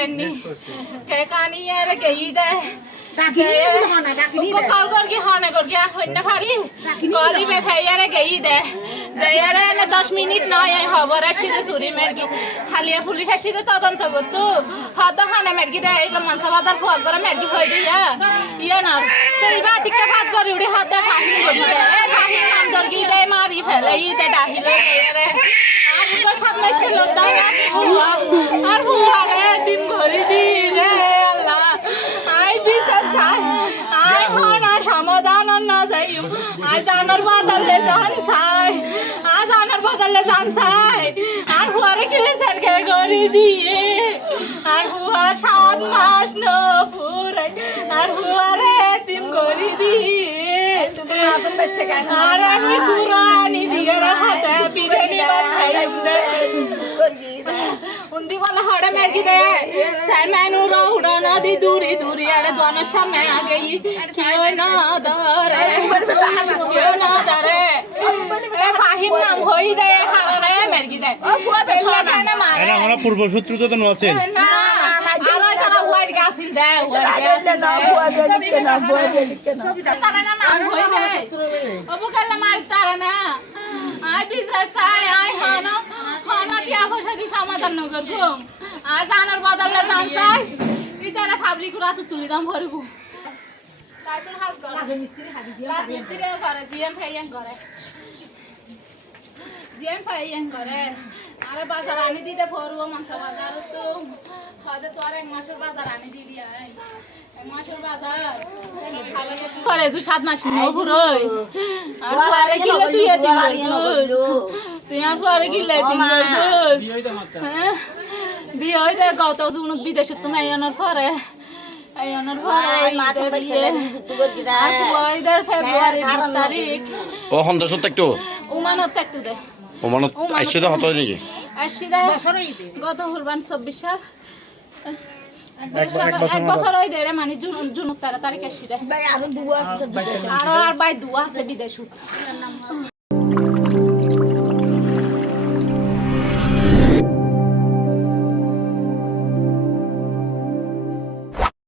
কেননি কে কানি আরে কে ইদে কল করকি হনে করকি হইন না পারি কলি বে ফাইয়ারে কে ইদে যাইয়ারে না 10 মিনিট নয় খবর আসিতে চুরি মেরকি খালিয়া পুলিশ আসিতে তদন্ত করতো হদ খানে মেরকি দে এইগুলো মানসা বাজার ফোন করে মেরকি কই দিয়া ইয়া না তো ইবা টিকা ভাত করে উড়ি হদ ফাহিম করি দে এ ফাহিম নাম দরকি দে মারি ফেলে ইতে ডাহিলে রে আর তো সামনে ছিল দাও আর হুয়ারে দিন ঘড়ি দি রে আল্লাহ আই বিশ্বাস আই হনা সমাধান না যাই আজ আনার বদলে জান চাই আজ আনার বদলে জান চাই আর হুয়ারে কিলে সরকে ঘড়ি দিয়ে আর হুয়া 7 মাস ন পুরে আর হুয়ারে তিম ঘড়ি দিয়ে আর আমি কুরআনি দিয়ে হাতে বিরিয়ানি বানাইম দে उन्दी वाला हड़े मेर की दे सर मैनू रोड़ा ना दी दूरी दूरी अड़े दोनों समय आ गई क्यों ना दरे क्यों ना दरे ए फाहिम नाम होई दे हारने मेर की दे ना मारे এরা আমরা পূর্ব শত্রু তো না আছে না আলো তারা ওয়াইট গাছিন দে ওয়াইট না তারা না নাম होई दे অবু কাল্লা মার তারা না আই বিজনেস আই হানো টিয়া পয়সা দিয়ে সমাধান নগর গো আজ আনার বদলে জান চাই ইতারা ফাবলি কুরা তো তুলি দাম ভরবো কাইসর হাউস করে রাজমিস্ত্রি হাদি দিয়া রাজমিস্ত্রি করে জিএম ফাইয়ান করে আরে বাজার আনি দিতে ভরবো মাংস বাজার তো হয়তো তো আর এক মাসের বাজার আনি দিবি এক মাসের বাজার করে যে 7 মাস নভুরই আর আরে কি তুই তুই আর পরে কি লেটিং করছিস হ্যাঁ বিয়ে হই দে গত জুন বিদেশে তুমি আইনার পরে মাছ পাইছে যুক্ত করে দিরা আর ওইদের ফেব্রুয়ারি 20 তারিখ ও হন্দস থাকতো উমানত থাকতো দে ওমানত আইছে তো হতো নাকি আসি দে গত কুরবান 24 সাল এক বছর হই দে রে মানে জুন তারিখ আসি দে ভাই আর দুয়া আছে আর ভাই দুয়া আছে বিদেশে